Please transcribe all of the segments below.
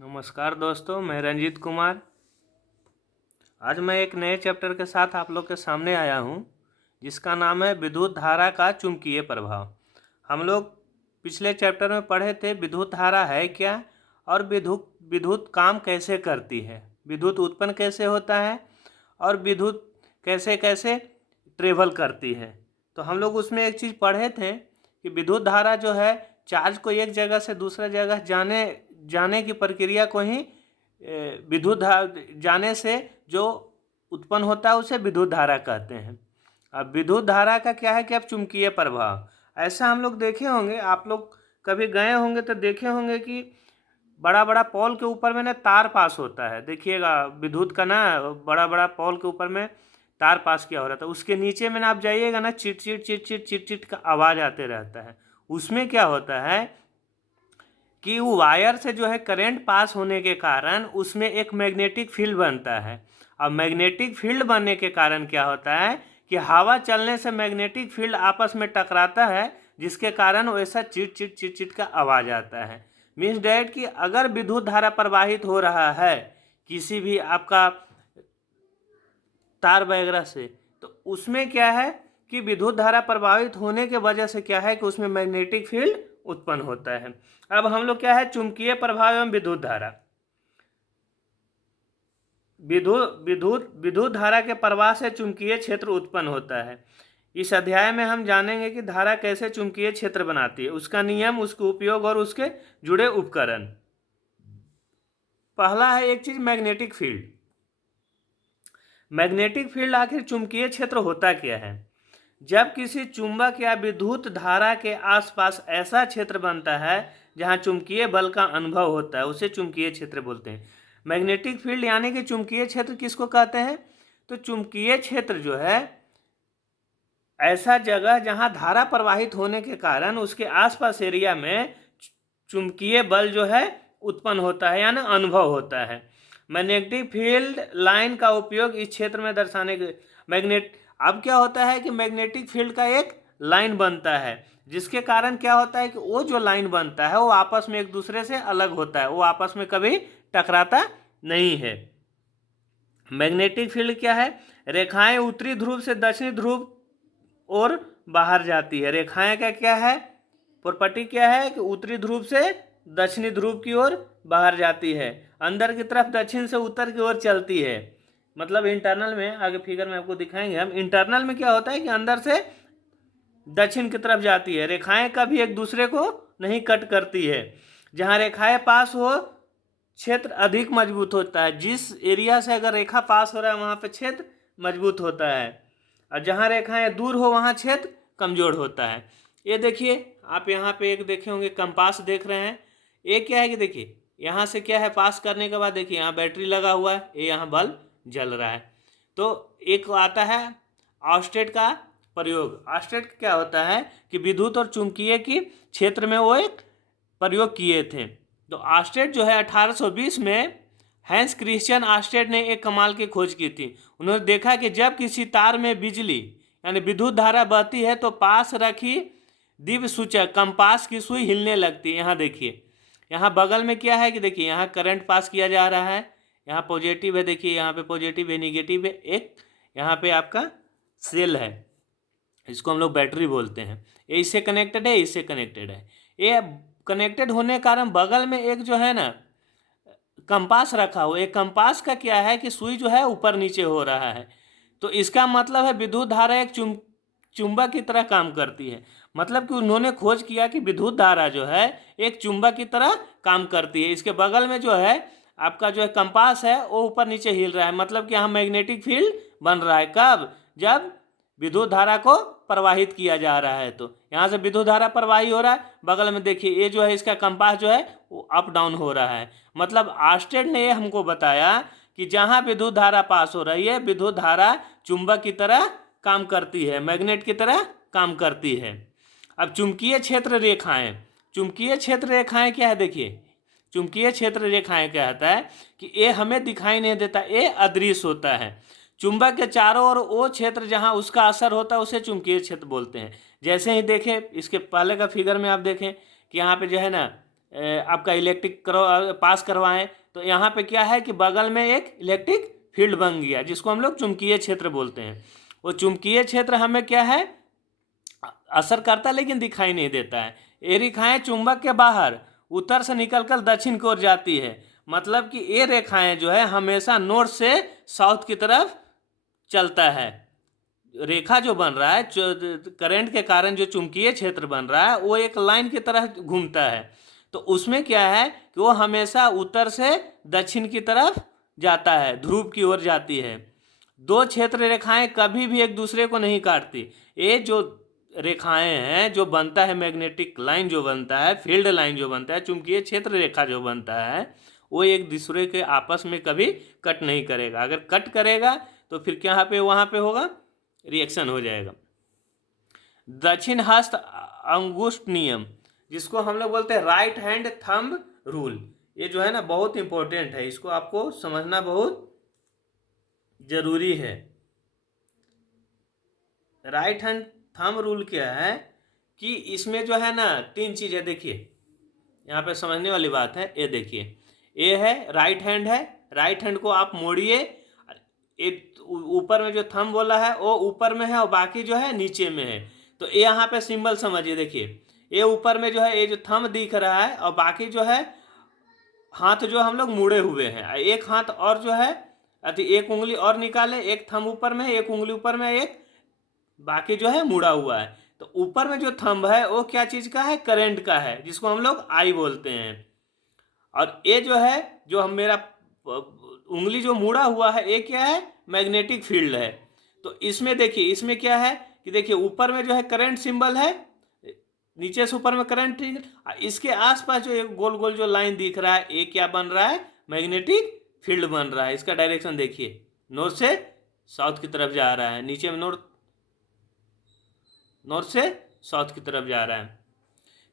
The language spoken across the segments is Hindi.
नमस्कार दोस्तों, मैं रंजीत कुमार। आज मैं एक नए चैप्टर के साथ आप लोग के सामने आया हूं, जिसका नाम है विद्युत धारा का चुंबकीय प्रभाव। हम लोग पिछले चैप्टर में पढ़े थे विद्युत धारा है क्या और विद्युत विद्युत काम कैसे करती है, विद्युत उत्पन्न कैसे होता है और विद्युत कैसे कैसे ट्रेवल करती है। तो हम लोग उसमें एक चीज़ पढ़े थे कि विद्युत धारा जो है चार्ज को एक जगह से दूसरे जगह जाने की प्रक्रिया को ही विद्युत जाने से जो उत्पन्न होता है उसे विद्युत धारा कहते हैं। अब विद्युत धारा का क्या है कि अब चुंबकीय प्रभाव, ऐसा हम लोग देखे होंगे, आप लोग कभी गए होंगे तो देखे होंगे कि बड़ा बड़ा पोल के ऊपर में ना तार पास होता है। देखिएगा विद्युत का ना बड़ा बड़ा पोल के ऊपर में तार पास किया हो रहा था, उसके नीचे में ना आप जाइएगा ना chit chit chit chit chit chit का आवाज़ आते रहता है। उसमें क्या होता है कि वो वायर से जो है करंट पास होने के कारण उसमें एक मैग्नेटिक फील्ड बनता है। अब मैग्नेटिक फील्ड बनने के कारण क्या होता है कि हवा चलने से मैग्नेटिक फील्ड आपस में टकराता है, जिसके कारण वैसा चिट चिट चिट चिट का आवाज़ आता है। मीन्स डैट कि अगर विद्युत धारा प्रवाहित हो रहा है किसी भी आपका तार वगैरह से, तो उसमें क्या है कि विद्युत धारा प्रभावित होने के वजह से क्या है कि उसमें मैग्नेटिक फील्ड उत्पन्न होता है। अब हम लोग क्या है चुंबकीय प्रभाव एवं विद्युत धारा। विद्युत धारा के प्रवाह से चुंबकीय क्षेत्र उत्पन्न होता है। इस अध्याय में हम जानेंगे कि धारा कैसे चुंबकीय क्षेत्र बनाती है, उसका नियम, उसके उपयोग और उसके जुड़े उपकरण। पहला है एक चीज मैग्नेटिक फील्ड। मैग्नेटिक फील्ड आखिर चुंबकीय क्षेत्र होता क्या है? जब किसी चुंबक या विद्युत धारा के आसपास ऐसा क्षेत्र बनता है जहां चुंबकीय बल का अनुभव होता है, उसे चुंबकीय क्षेत्र बोलते हैं। मैग्नेटिक फील्ड यानी कि चुंबकीय क्षेत्र किसको कहते हैं? तो चुंबकीय क्षेत्र जो है ऐसा जगह जहां धारा प्रवाहित होने के कारण उसके आसपास एरिया में चुंबकीय बल जो है उत्पन्न होता है, यानी अनुभव होता है। मैग्नेटिक फील्ड लाइन का उपयोग इस क्षेत्र में दर्शाने के अब क्या होता है कि मैग्नेटिक फील्ड का एक लाइन बनता है, जिसके कारण क्या होता है कि वो जो लाइन बनता है वो आपस में एक दूसरे से अलग होता है, वो आपस में कभी टकराता नहीं है। मैग्नेटिक फील्ड क्या है? रेखाएं उत्तरी ध्रुव से दक्षिणी ध्रुव और बाहर जाती है। रेखाएं का क्या है, प्रॉपर्टी क्या है कि उत्तरी ध्रुव से दक्षिणी ध्रुव की ओर बाहर जाती है, अंदर की तरफ दक्षिण से उत्तर की ओर चलती है। मतलब इंटरनल में, आगे फिगर में आपको दिखाएंगे हम, इंटरनल में क्या होता है कि अंदर से दक्षिण की तरफ जाती है। रेखाएं कभी एक दूसरे को नहीं कट करती है। जहां रेखाएं पास हो क्षेत्र अधिक मजबूत होता है। जिस एरिया से अगर रेखा पास हो रहा है वहां पे क्षेत्र मजबूत होता है, और जहां रेखाएं दूर हो वहां क्षेत्र कमजोर होता है। ये देखिए, आप यहाँ पे एक देखे होंगे कंपास देख रहे हैं। ये क्या है कि देखिए यहाँ से क्या है, पास करने के बाद देखिए यहाँ बैटरी लगा हुआ है, ये यहाँ बल्ब जल रहा है। तो एक आता है ऑस्टेट का प्रयोग। ऑस्टेट क्या होता है कि विद्युत और चुंबकीय की क्षेत्र में वो एक प्रयोग किए थे। तो ऑस्टेट जो है 1820 में हैंस क्रिश्चियन ऑस्टेट ने एक कमाल की खोज की थी। उन्होंने देखा कि जब किसी तार में बिजली यानी विद्युत धारा बहती है तो पास रखी दिव्य सूचक कंपास की सुई हिलने लगती है। यहाँ देखिए, यहाँ बगल में क्या है कि देखिए यहाँ करंट पास किया जा रहा है, यहाँ पॉजिटिव है, देखिए यहाँ पे पॉजिटिव है, निगेटिव है, एक यहाँ पे आपका सेल है, इसको हम लोग बैटरी बोलते हैं। ये इससे कनेक्टेड है, इससे कनेक्टेड है। ये कनेक्टेड होने के कारण बगल में एक जो है ना कंपास रखा हुआ, एक कंपास का क्या है कि सुई जो है ऊपर नीचे हो रहा है। तो इसका मतलब है विद्युत धारा एक चुंबक की तरह काम करती है। मतलब कि उन्होंने खोज किया कि विद्युत धारा जो है एक चुंबक की तरह काम करती है। इसके बगल में जो है आपका जो है कंपास है वो ऊपर नीचे हिल रहा है, मतलब कि यहाँ मैग्नेटिक फील्ड बन रहा है। कब? जब विद्युत धारा को प्रवाहित किया जा रहा है। तो यहाँ से विद्युत धारा प्रवाहित हो रहा है, बगल में देखिए ये जो है इसका कंपास जो है वो अप डाउन हो रहा है। मतलब ऑस्टेड ने ये हमको बताया कि जहाँ विद्युत धारा पास हो रही है, विद्युत धारा चुंबक की तरह काम करती है, मैग्नेट की तरह काम करती है। अब चुंबकीय क्षेत्र रेखाएं, चुंबकीय क्षेत्र रेखाएं क्या है? देखिए चुंबकीय क्षेत्र रेखाएं क्या होता है कि ये हमें दिखाई नहीं देता, ये अदृश्य होता है। चुंबक के चारों ओर वो क्षेत्र जहां उसका असर होता है उसे चुंबकीय क्षेत्र बोलते हैं। जैसे ही देखें, इसके पहले का फिगर में आप देखें कि यहाँ पे जो है ना आपका इलेक्ट्रिक पास करवाएं, तो यहाँ पे क्या है कि बगल में एक इलेक्ट्रिक फील्ड बन गया, जिसको हम लोग चुंबकीय क्षेत्र बोलते हैं। वो चुंबकीय क्षेत्र हमें क्या है, असर करता है लेकिन दिखाई नहीं देता है। ये रेखाएं चुंबक के बाहर उत्तर से निकलकर दक्षिण की ओर जाती है। मतलब कि ये रेखाएं जो है हमेशा नॉर्थ से साउथ की तरफ चलता है। रेखा जो बन रहा है, करंट के कारण जो चुंबकीय क्षेत्र बन रहा है, वो एक लाइन की तरह घूमता है। तो उसमें क्या है कि वो हमेशा उत्तर से दक्षिण की तरफ जाता है, ध्रुव की ओर जाती है। दो क्षेत्र रेखाएं कभी भी एक दूसरे को नहीं काटती। ये जो रेखाएं हैं, जो बनता है मैग्नेटिक लाइन जो बनता है, फील्ड लाइन जो बनता है, चुंबकीय क्षेत्र रेखा जो बनता है, वो एक दूसरे के आपस में कभी कट नहीं करेगा। अगर कट करेगा तो फिर क्या पे वहाँ पे होगा, रिएक्शन हो जाएगा। दक्षिण हस्त अंगुष्ठ नियम, जिसको हम लोग बोलते हैं राइट हैंड थंब रूल, ये जो है ना बहुत इंपॉर्टेंट है, इसको आपको समझना बहुत जरूरी है। राइट हैंड थंब रूल क्या है कि इसमें जो है ना 3 चीज़ें, देखिए यहाँ पे समझने वाली बात है। ये देखिए, ये है राइट हैंड है, राइट हैंड को आप मोड़िए, ऊपर में जो थंब बोला है वो ऊपर में है और बाकी जो है नीचे में है। तो ये यहाँ पे सिंबल समझिए, देखिए ये ऊपर में जो है ये जो थंब दिख रहा है और बाकी जो है हाथ जो हम लोग मुड़े हुए हैं। एक हाथ और जो है एक उंगली और निकाले, एक थंब ऊपर में, एक उंगली ऊपर में, एक बाकी जो है मुड़ा हुआ है। तो ऊपर में जो थंब है वो क्या चीज़ का है, करंट का है, जिसको हम लोग आई बोलते हैं। और ये जो है, जो हम मेरा उंगली जो मुड़ा हुआ है, ये क्या है, मैग्नेटिक फील्ड है। तो इसमें देखिए, इसमें क्या है कि देखिए ऊपर में जो है करंट सिंबल है, नीचे से ऊपर में करंट, इसके आसपास जो एक गोल गोल जो लाइन दिख रहा है, ये क्या बन रहा है, मैग्नेटिक फील्ड बन रहा है। इसका डायरेक्शन देखिए, नॉर्थ से साउथ की तरफ जा रहा है, नीचे में नॉर्थ से साउथ की तरफ जा रहा है।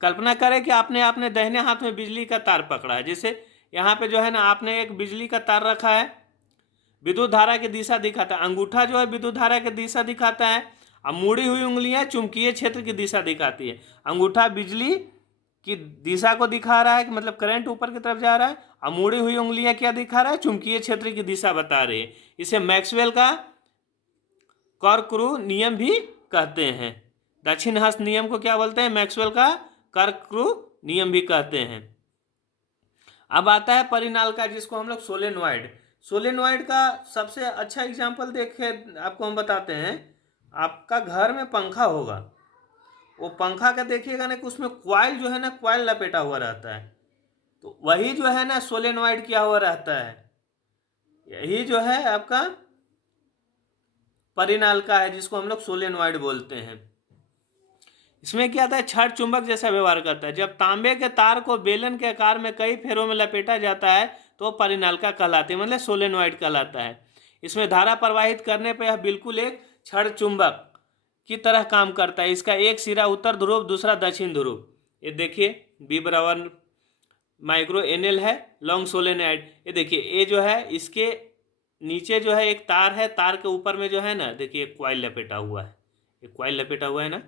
कल्पना करें कि आपने अपने दाहिने हाथ में बिजली का तार पकड़ा है। जैसे यहाँ पे जो है ना आपने एक बिजली का तार रखा है, विद्युत धारा की दिशा दिखाता है, अंगूठा जो है विद्युत धारा की दिशा दिखाता है, अब मुड़ी हुई उंगलियां चुंबकीय क्षेत्र की दिशा दिखाती है। अंगूठा बिजली की दिशा को दिखा रहा है कि मतलब करंट ऊपर की तरफ जा रहा है, और मुड़ी हुई उंगलियां क्या दिखा रहा है, चुंबकीय क्षेत्र की दिशा बता रही है। इसे मैक्सवेल का कर्करू नियम भी कहते हैं। दक्षिण हस्त नियम को क्या बोलते हैं, मैक्सवेल का कर्करू नियम भी कहते हैं। अब आता है परिनालिका, जिसको हम लोग सोलेनॉइड, सोलेनॉइड का सबसे अच्छा एग्जांपल देखे आपको हम बताते हैं। आपका घर में पंखा होगा, वो पंखा का देखिएगा ना कि उसमें क्वाइल जो है ना, क्वाइल लपेटा हुआ रहता है, तो वही जो है ना सोलेनॉइड किया हुआ रहता है। यही जो है आपका परिनालिका है, जिसको हम लोग सोलेनॉइड बोलते हैं। इसमें क्या आता है, छड़ चुंबक जैसा व्यवहार करता है। जब तांबे के तार को बेलन के आकार में कई फेरों में लपेटा जाता है तो परिनालिका कहलाती है, मतलब सोलेनॉइड कहलाता है। इसमें धारा प्रवाहित करने पर यह बिल्कुल एक छड़ चुंबक की तरह काम करता है। इसका एक सिरा उत्तर ध्रुव, दूसरा दक्षिण ध्रुव। ये देखिए बी बराबर माइक्रो एनएल है, लॉन्ग सोलेनॉइड। ये देखिए ये जो है, इसके नीचे जो है एक तार है, तार के ऊपर में जो है ना देखिए क्वाइल लपेटा हुआ है, एक क्वाइल लपेटा हुआ है ना।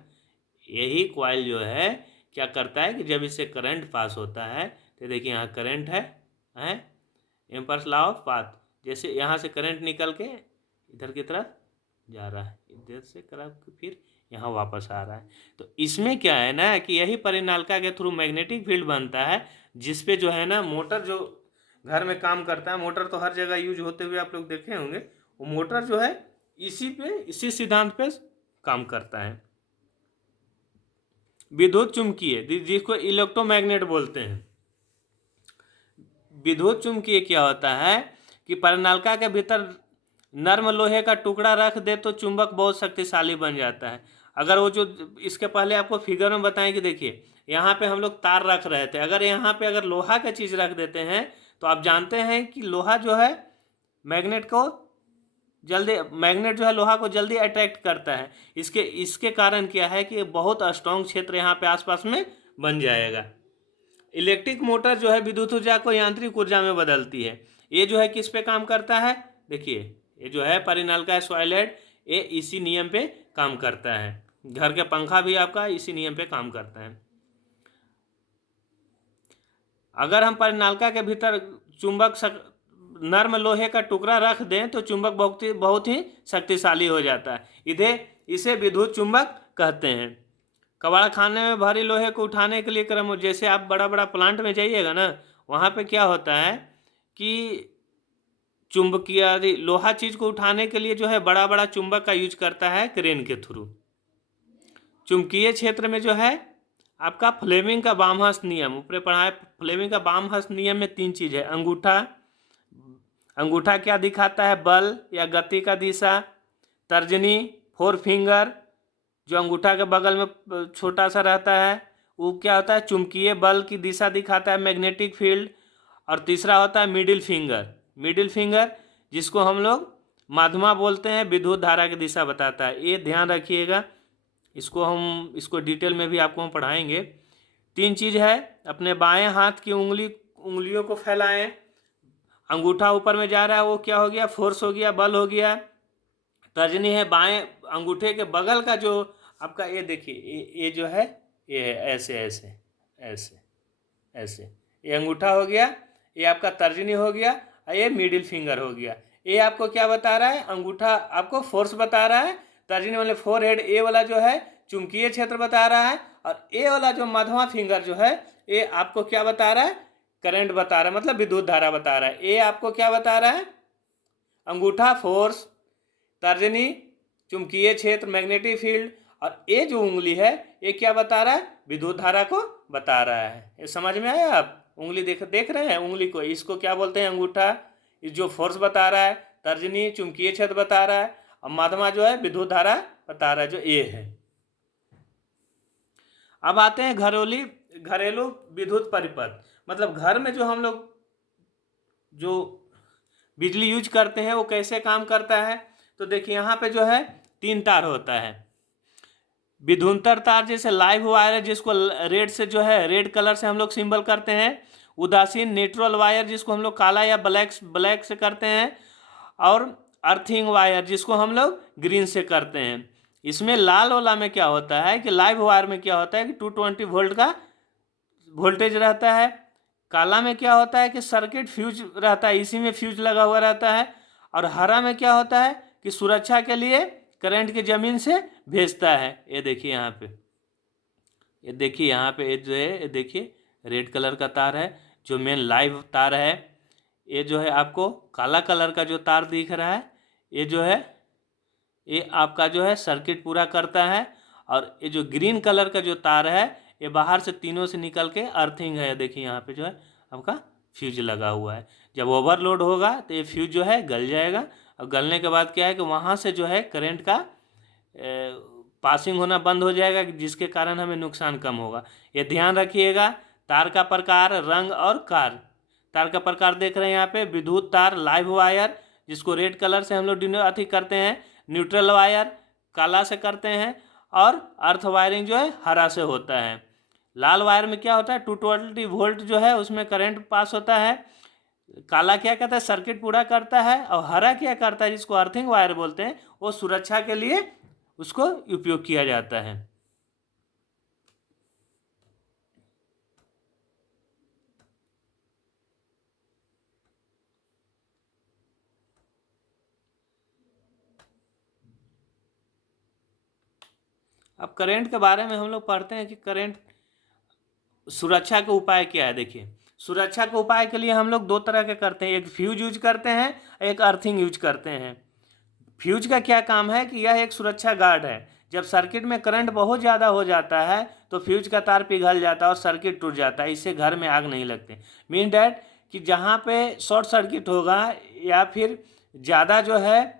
यही क्वाइल जो है क्या करता है कि जब इससे करंट पास होता है, तो देखिए यहाँ करंट है एम्पीयर्स लॉ ऑफ पाथ, जैसे यहाँ से करंट निकल के इधर की तरफ जा रहा है, इधर से करंट फिर यहाँ वापस आ रहा है। तो इसमें क्या है ना कि यही परिनालिका के थ्रू मैग्नेटिक फील्ड बनता है, जिसपे जो है ना मोटर जो घर में काम करता है, मोटर तो हर जगह यूज होते हुए आप लोग देखे होंगे, वो मोटर जो है इसी सिद्धांत पे काम करता है। विद्युत चुम्बकीय, जिसको इलेक्ट्रोमैग्नेट बोलते हैं। विद्युत चुम्बकीय क्या होता है कि परिनालिका के भीतर नर्म लोहे का टुकड़ा रख दे तो चुंबक बहुत शक्तिशाली बन जाता है। अगर वो जो इसके पहले आपको फिगर में बताएं कि देखिए यहाँ पे हम लोग तार रख रहे थे, अगर यहाँ पे अगर लोहा का चीज़ रख देते हैं तो आप जानते हैं कि लोहा जो है मैग्नेट जो है लोहा को जल्दी अट्रैक्ट करता है। इसके कारण क्या है कि बहुत स्ट्रॉन्ग क्षेत्र यहाँ पे आसपास में बन जाएगा। इलेक्ट्रिक मोटर जो है विद्युत ऊर्जा को यांत्रिक ऊर्जा में बदलती है। ये जो है किस पे काम करता है, देखिए ये जो है परिनालिका सॉलिड, ये इसी नियम पे काम करता है। घर के पंखा भी आपका इसी नियम पे काम करता है। अगर हम परिनालिका के भीतर नर्म लोहे का टुकड़ा रख दें तो चुंबक बहुत ही शक्तिशाली हो जाता है। इसे विद्युत चुंबक कहते हैं। कबाड़ खाने में भारी लोहे को उठाने के लिए क्रम, जैसे आप बड़ा बड़ा प्लांट में जाइएगा ना, वहाँ पे क्या होता है कि चुंबकीय लोहा चीज को उठाने के लिए जो है बड़ा बड़ा चुंबक का यूज करता है क्रेन के थ्रू। चुंबकीय क्षेत्र में जो है आपका फ्लेमिंग का बामहस्त नियम, ऊपर पढ़ा है। फ्लेमिंग का बामहस्त नियम में 3 चीज है। अंगूठा क्या दिखाता है? बल या गति का दिशा। तर्जनी 4 फिंगर जो अंगूठा के बगल में छोटा सा रहता है, वो क्या होता है? चुंबकीय बल की दिशा दिखाता है, मैग्नेटिक फील्ड। और तीसरा होता है मिडिल फिंगर जिसको हम लोग माध्यमा बोलते हैं, विद्युत धारा की दिशा बताता है। ये ध्यान रखिएगा, इसको डिटेल में भी आपको हम पढ़ाएंगे। 3 चीज़ है। अपने बाएं हाथ की उंगलियों को फैलाएं। अंगूठा ऊपर में जा रहा है, वो क्या हो गया? फोर्स हो गया, बल हो गया। तर्जनी है बाएं अंगूठे के बगल का जो आपका, ये देखिए, ये जो है, ये है ऐसे ऐसे ऐसे ऐसे, ये अंगूठा हो गया, ये आपका तर्जनी हो गया, और ये मिडिल फिंगर हो गया। ये आपको क्या बता रहा है? अंगूठा आपको फोर्स बता रहा है, तर्जनी वाले फोरहेड ए वाला जो है चुंबकीय क्षेत्र बता रहा है, और ए वाला जो मध्यमा फिंगर जो है ये आपको क्या बता रहा है? करंट बता रहा है, मतलब विद्युत धारा बता रहा है। ये आपको क्या बता रहा है? अंगूठा फोर्स, तर्जनी चुंबकीय क्षेत्र मैग्नेटिक फील्ड, और ये जो उंगली है ये क्या बता रहा है? विद्युत धारा को बता रहा है। ये समझ में आया? आप उंगली देख रहे हैं उंगली को, इसको क्या बोलते हैं? अंगूठा जो फोर्स बता रहा है, तर्जनी चुंबकीय क्षेत्र बता रहा है, और मध्यमा जो है विद्युत धारा बता रहा है, जो ये है। अब आते हैं घरेलू विद्युत परिपथ। मतलब घर में जो हम लोग जो बिजली यूज करते हैं वो कैसे काम करता है? तो देखिए यहाँ पे जो है 3 तार होता है। विधुंतर तार जैसे लाइव वायर है, जिसको रेड से जो है रेड कलर से हम लोग सिंबल करते हैं। उदासीन न्यूट्रल वायर जिसको हम लोग काला या ब्लैक से करते हैं। और अर्थिंग वायर जिसको हम लोग ग्रीन से करते हैं। इसमें लाल वाला में क्या होता है कि लाइव वायर में क्या होता है कि 220 वोल्ट का वोल्टेज रहता है। काला में क्या होता है कि सर्किट फ्यूज रहता है, इसी में फ्यूज लगा हुआ रहता है। और हरा में क्या होता है कि सुरक्षा के लिए करंट की जमीन से भेजता है। ये देखिए यहाँ पे, ये देखिए यहाँ पे, ये जो है ये देखिए रेड कलर का तार है जो मेन लाइव तार है। ये जो है आपको काला कलर का जो तार दिख रहा है, ये जो है ये आपका जो है सर्किट पूरा करता है। और ये जो ग्रीन कलर का जो तार है ये बाहर से तीनों से निकल के अर्थिंग है। देखिए यहाँ पे जो है आपका फ्यूज लगा हुआ है। जब ओवरलोड होगा तो ये फ्यूज जो है गल जाएगा, और गलने के बाद क्या है कि वहाँ से जो है करंट का पासिंग होना बंद हो जाएगा, जिसके कारण हमें नुकसान कम होगा। ये ध्यान रखिएगा। तार का प्रकार, रंग और कार्य। तार का प्रकार देख रहे हैं यहाँ पे, विद्युत तार लाइव वायर जिसको रेड कलर से हम लोग अथी करते हैं, न्यूट्रल वायर काला से करते हैं, और अर्थ वायरिंग जो है हरा से होता है। लाल वायर में क्या होता है? 220 वोल्ट जो है उसमें करंट पास होता है। काला क्या कहता है? सर्किट पूरा करता है। और हरा क्या करता है, जिसको अर्थिंग वायर बोलते हैं, वो सुरक्षा के लिए उसको उपयोग किया जाता है। अब करंट के बारे में हम लोग पढ़ते हैं कि करंट सुरक्षा के उपाय क्या है। देखिए, सुरक्षा के उपाय के लिए हम लोग 2 तरह के करते हैं, एक फ्यूज यूज करते हैं, एक अर्थिंग यूज करते हैं। फ्यूज का क्या काम है कि यह एक सुरक्षा गार्ड है। जब सर्किट में करंट बहुत ज़्यादा हो जाता है तो फ्यूज का तार पिघल जाता है और सर्किट टूट जाता है। इससे घर में आग नहीं लगती। मीन डैट कि जहाँ पे शॉर्ट सर्किट होगा या फिर ज़्यादा जो है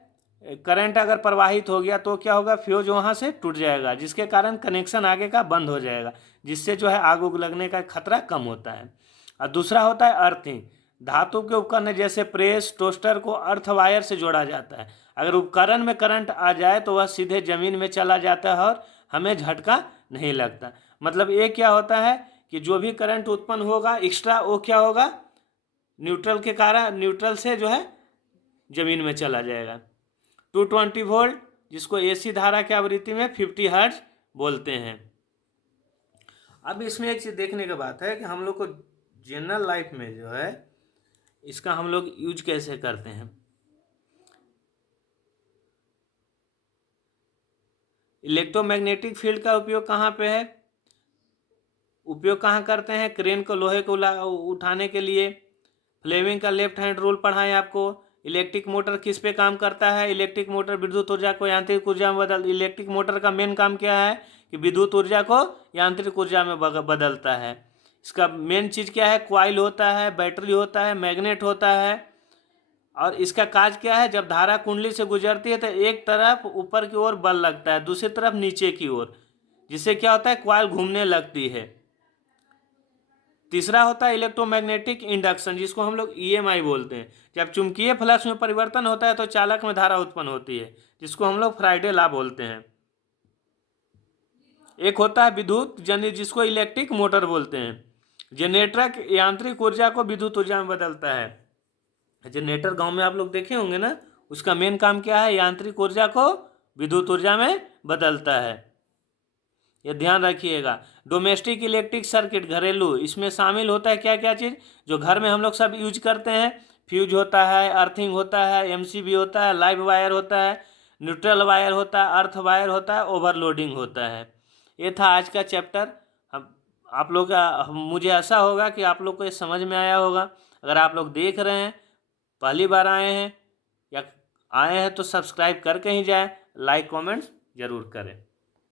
करंट अगर प्रवाहित हो गया तो क्या होगा? फ्यूज वहाँ से टूट जाएगा, जिसके कारण कनेक्शन आगे का बंद हो जाएगा, जिससे जो है आग उग लगने का खतरा कम होता है। और दूसरा होता है अर्थिंग। धातु के उपकरण जैसे प्रेस, टोस्टर को अर्थ वायर से जोड़ा जाता है। अगर उपकरण में करंट आ जाए तो वह सीधे ज़मीन में चला जाता है और हमें झटका नहीं लगता। मतलब ये क्या होता है कि जो भी करंट उत्पन्न होगा एक्स्ट्रा, वो क्या होगा? न्यूट्रल के कारण, न्यूट्रल से जो है ज़मीन में चला जाएगा। 220 वोल्ट जिसको एसी धारा की आवृत्ति में 50 हर्ट्ज बोलते हैं। अब इसमें एक चीज़ देखने की बात है कि हम लोग को जनरल लाइफ में जो है इसका हम लोग यूज कैसे करते हैं। इलेक्ट्रोमैग्नेटिक फील्ड का उपयोग कहाँ पे है, उपयोग कहाँ करते हैं, क्रेन को लोहे को उठाने के लिए। फ्लेमिंग का लेफ्ट हैंड रूल पढ़ा है आपको। इलेक्ट्रिक मोटर किस पे काम करता है, इलेक्ट्रिक मोटर विद्युत ऊर्जा को यांत्रिक ऊर्जा में इलेक्ट्रिक मोटर का मेन काम क्या है कि विद्युत ऊर्जा को यांत्रिक ऊर्जा में बदलता है। इसका मेन चीज़ क्या है, कॉइल होता है, बैटरी होता है, मैग्नेट होता है। और इसका काज क्या है, जब धारा कुंडली से गुजरती है तो एक तरफ ऊपर की ओर बल लगता है, दूसरी तरफ नीचे की ओर, जिससे क्या होता है कॉइल घूमने लगती है। तीसरा होता है इलेक्ट्रोमैग्नेटिक इंडक्शन, जिसको हम लोग ईएमआई बोलते हैं। जब चुंबकीय फ्लक्स में परिवर्तन होता है तो चालक में धारा उत्पन्न होती है, जिसको हम लोग फ्राइडे लॉ बोलते हैं। एक होता है विद्युत जनित, जिसको इलेक्ट्रिक मोटर बोलते हैं। जनरेटर यांत्रिक ऊर्जा को विद्युत ऊर्जा में बदलता है। जनरेटर गांव में आप लोग देखे होंगे ना, उसका मेन काम क्या है, यांत्रिक ऊर्जा को विद्युत ऊर्जा में बदलता है, ये ध्यान रखिएगा। डोमेस्टिक इलेक्ट्रिक सर्किट, घरेलू, इसमें शामिल होता है क्या क्या चीज़ जो घर में हम लोग सब यूज करते हैं। फ्यूज होता है, अर्थिंग होता है, एमसीबी होता है, लाइव वायर होता है, न्यूट्रल वायर होता है, अर्थ वायर होता है, ओवरलोडिंग होता है। ये था आज का चैप्टर। हम आप लोग का, मुझे ऐसा होगा कि आप लोग को ये समझ में आया होगा। अगर आप लोग देख रहे हैं, पहली बार आए हैं या आए हैं तो सब्सक्राइब करके ही जाएं, लाइक कमेंट्स ज़रूर करें।